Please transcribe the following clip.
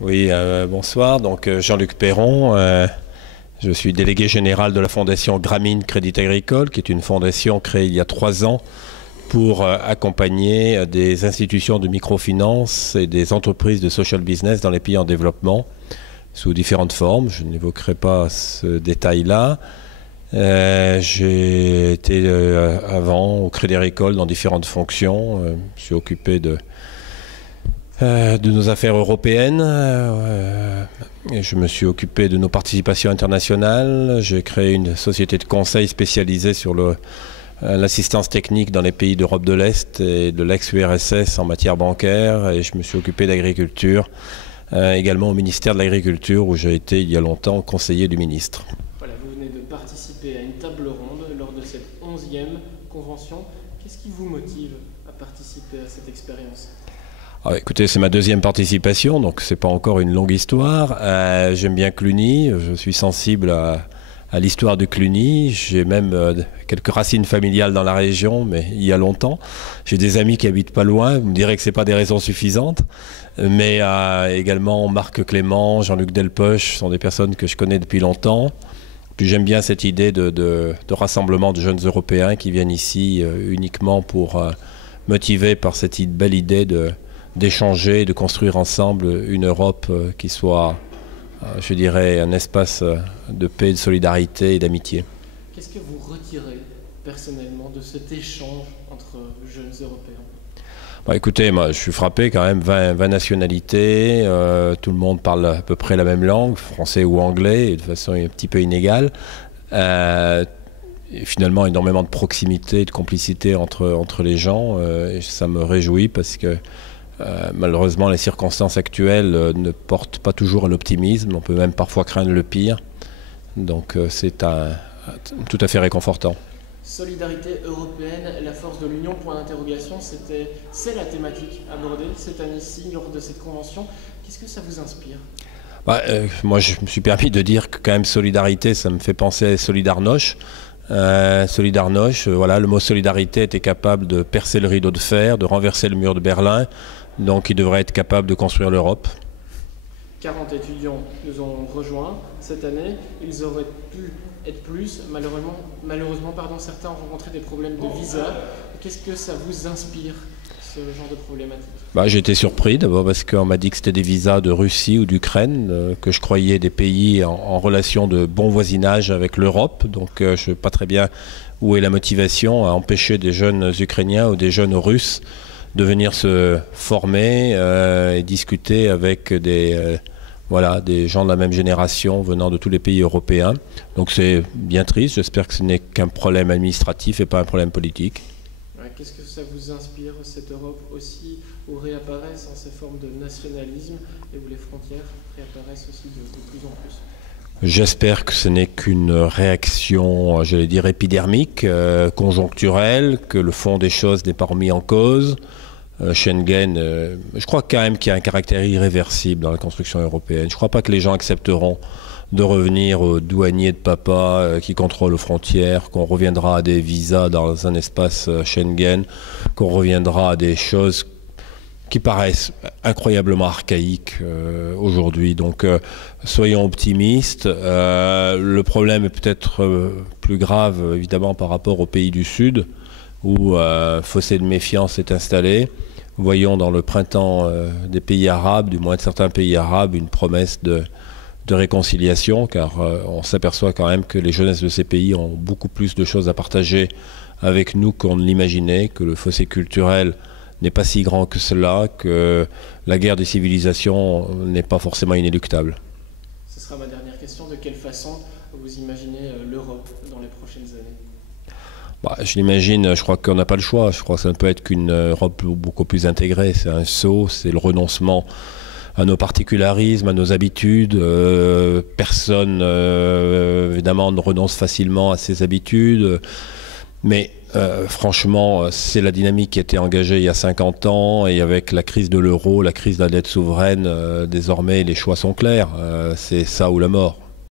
Oui, bonsoir. Donc Jean-Luc Perron, je suis délégué général de la fondation Grameen Crédit Agricole, qui est une fondation créée il y a 3 ans pour accompagner des institutions de microfinance et des entreprises de social business dans les pays en développement, sous différentes formes. Je n'évoquerai pas ce détail-là. J'ai été avant au Crédit Agricole dans différentes fonctions. Je suis occupé de nos affaires européennes. Et je me suis occupé de nos participations internationales. J'ai créé une société de conseil spécialisée sur l'assistance technique dans les pays d'Europe de l'Est et de l'ex-URSS en matière bancaire. Et je me suis occupé d'agriculture, également au ministère de l'Agriculture, où j'ai été il y a longtemps conseiller du ministre. Voilà, vous venez de participer à une table ronde lors de cette 11e convention. Qu'est-ce qui vous motive à participer à cette expérience ? Écoutez, c'est ma deuxième participation, donc c'est pas encore une longue histoire. J'aime bien Cluny, je suis sensible à l'histoire de Cluny. J'ai même quelques racines familiales dans la région, mais il y a longtemps. J'ai des amis qui habitent pas loin, vous me direz que c'est pas des raisons suffisantes. Mais également Marc Clément, Jean-Luc Delpech sont des personnes que je connais depuis longtemps. Puis j'aime bien cette idée de rassemblement de jeunes Européens qui viennent ici uniquement pour motivés par cette belle idée d'échanger et de construire ensemble une Europe qui soit, je dirais, un espace de paix, de solidarité et d'amitié. Qu'est-ce que vous retirez personnellement de cet échange entre jeunes Européens ? Écoutez, moi je suis frappé quand même, 20 nationalités, tout le monde parle à peu près la même langue, français ou anglais, et de façon un petit peu inégale. Et finalement énormément de proximité et de complicité entre les gens, et ça me réjouit parce que malheureusement, les circonstances actuelles ne portent pas toujours à l'optimisme. On peut même parfois craindre le pire. Donc c'est tout à fait réconfortant. Solidarité européenne, la force de l'Union, point d'interrogation, c'est la thématique abordée cette année-ci lors de cette convention. Qu'est-ce que ça vous inspire ? Moi, je me suis permis de dire que quand même solidarité, ça me fait penser à Solidarność. Solidarność, voilà, le mot solidarité était capable de percer le rideau de fer, de renverser le mur de Berlin. Donc il devrait être capable de construire l'Europe. 40 étudiants nous ont rejoints cette année. Ils auraient pu être plus. Malheureusement, certains ont rencontré des problèmes de visa. Qu'est-ce que ça vous inspire, ce genre de problématique ? J'ai été surpris d'abord parce qu'on m'a dit que c'était des visas de Russie ou d'Ukraine, que je croyais des pays en relation de bon voisinage avec l'Europe. Donc je ne sais pas très bien où est la motivation à empêcher des jeunes Ukrainiens ou des jeunes Russes de venir se former et discuter avec des gens de la même génération venant de tous les pays européens. Donc c'est bien triste, j'espère que ce n'est qu'un problème administratif et pas un problème politique. Qu'est-ce que ça vous inspire, cette Europe aussi, où réapparaissent ces formes de nationalisme et où les frontières réapparaissent aussi de plus en plus ? J'espère que ce n'est qu'une réaction, j'allais dire, épidermique, conjoncturelle, que le fond des choses n'est pas remis en cause. Schengen, je crois quand même qu'il y a un caractère irréversible dans la construction européenne. Je ne crois pas que les gens accepteront de revenir aux douaniers de papa qui contrôlent aux frontières, qu'on reviendra à des visas dans un espace Schengen, qu'on reviendra à des choses qui paraissent incroyablement archaïques aujourd'hui. Donc soyons optimistes. Le problème est peut-être plus grave évidemment par rapport aux pays du Sud, où un fossé de méfiance est installé. Voyons dans le printemps des pays arabes, du moins de certains pays arabes, une promesse de réconciliation, car on s'aperçoit quand même que les jeunesses de ces pays ont beaucoup plus de choses à partager avec nous qu'on ne l'imaginait, que le fossé culturel n'est pas si grand que cela, que la guerre des civilisations n'est pas forcément inéluctable. Ce sera ma dernière question. De quelle façon vous imaginez l'Europe dans les prochaines années ? Je l'imagine, je crois qu'on n'a pas le choix. Je crois que ça ne peut être qu'une Europe beaucoup plus intégrée. C'est un saut, c'est le renoncement à nos particularismes, à nos habitudes. Personne, évidemment, ne renonce facilement à ses habitudes. Mais franchement, c'est la dynamique qui a été engagée il y a 50 ans. Et avec la crise de l'euro, la crise de la dette souveraine, désormais, les choix sont clairs. C'est ça ou la mort.